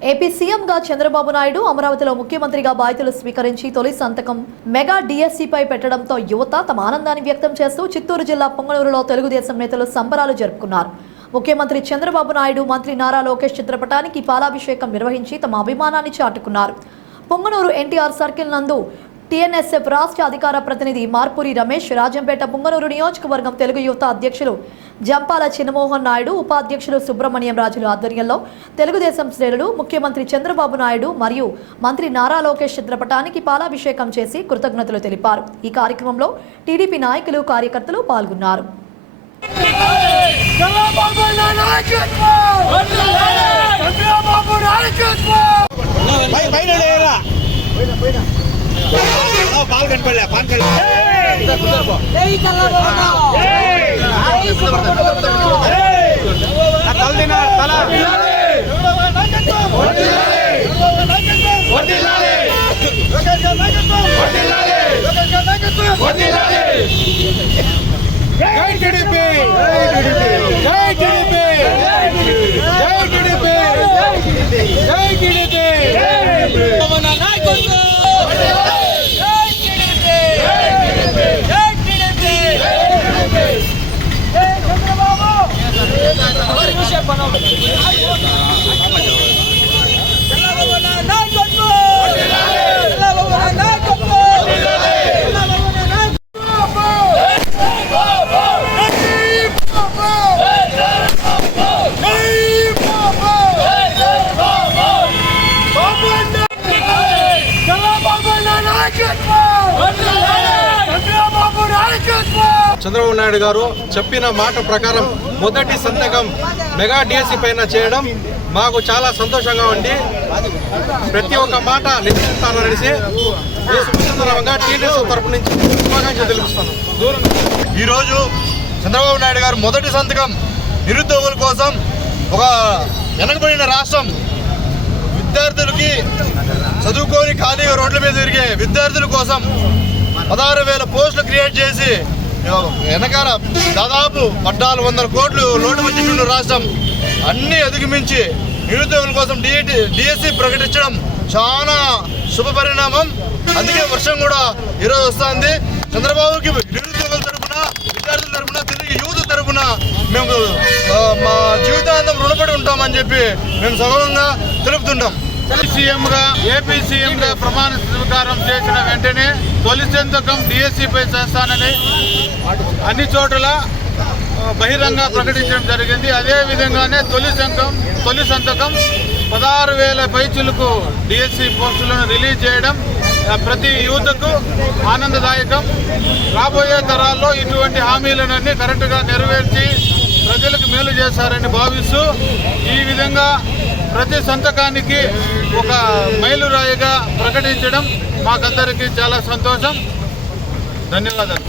AP సీఎంగా చంద్రబాబు నాయుడు అమరావతిలో ముఖ్యమంత్రిగా బాధ్యతలు స్వీకరించి తొలి సంతకం మెగా డిఎస్సీపై పెట్టడంతో యువత తమ ఆనందాన్ని వ్యక్తం చేస్తూ చిత్తూరు జిల్లా పొంగనూరులో తెలుగుదేశం నేతలు సంబరాలు జరుపుకున్నారు. ముఖ్యమంత్రి చంద్రబాబు నాయుడు, మంత్రి నారా లోకేష్ చిత్రపటానికి పాలాభిషేకం నిర్వహించి తమ అభిమానాన్ని చాటుకున్నారు. పొంగనూరు ఎన్టీఆర్ సర్కిల్ నందు టీఎన్ఎస్ఎఫ్ రాష్ట్ర అధికార ప్రతినిధి మార్పూరి రమేష్, రాజంపేట పొంగనూరు నియోజకవర్గం తెలుగు యువత అధ్యక్షులు జంపాల చిన్నమోహన్ నాయుడు, ఉపాధ్యక్షులు సుబ్రహ్మణ్యం రాజుల ఆధ్వర్యంలో తెలుగుదేశం శ్రేణులు ముఖ్యమంత్రి చంద్రబాబు నాయుడు మరియు మంత్రి నారా లోకేష్ చిత్రపటానికి పాలాభిషేకం చేసి కృతజ్ఞతలు తెలిపారు. ఈ కార్యక్రమంలో టీడీపీ నాయకులు, కార్యకర్తలు పాల్గొన్నారు. చంద్రబాబు నాయుడు గారు చెప్పిన మాట ప్రకారం మొదటి సంతకం మెగా డిఎస్సీ పైన చేయడం మాకు చాలా సంతోషంగా ఉంది. ప్రతి ఒక్క మాట నిలుస్తాననేసి ఈ సందర్భంగా టీడీఎస్ తరపు నుంచి శుభాకాంక్షలు తెలుపుతాను. ఈరోజు చంద్రబాబు నాయుడు గారు మొదటి సంతకం నిరుద్యోగుల కోసం, ఒక వెనకబడిన రాష్ట్రం, విద్యార్థులకి చదువుకొని ఖాళీగా రోడ్ల మీద తిరిగే విద్యార్థుల కోసం 16,000 పోస్టులు క్రియేట్ చేసి వెనకాల దాదాపు 1,400 కోట్లు లోటు వచ్చిన రాష్ట్రం అన్ని అధిగమించి నిరుద్యోగుల కోసం డిఎస్సీ ప్రకటించడం చాలా శుభ పరిణామం. అందుకే వర్షం కూడా ఈరోజు వస్తుంది. చంద్రబాబుకి నిరుద్యోగుల తరఫున, విద్యార్థుల తరఫున, తిరిగి యూత్ తరఫున మేము మా జీవితాంతం రుణపడి ఉంటామని చెప్పి మేము సగౌరవంగా తెలుపుతుంటాం. ఏపీ సీఎంగా ప్రమాణ స్వీకారం చేసిన వెంటనే తొలి సంతకం డిఎస్సీపై చేస్తానని అన్ని చోట్ల బహిరంగ ప్రకటించడం జరిగింది. అదే విధంగానే తొలి సంతకం 16,000 పైచులకు డిఎస్సీ పోస్టులను రిలీజ్ చేయడం ప్రతి యువతకు ఆనందదాయకం. రాబోయే తరాల్లో ఇటువంటి హామీలన్నీ కరెక్ట్గా నెరవేర్చి ప్రజలకు మేలు చేస్తారని భావిస్తూ ఈ విధంగా ప్రతి సంతకానికి ఒక మైలురాయిగా ప్రకటించడం మాకందరికీ చాలా సంతోషం. ధన్యవాదాలు.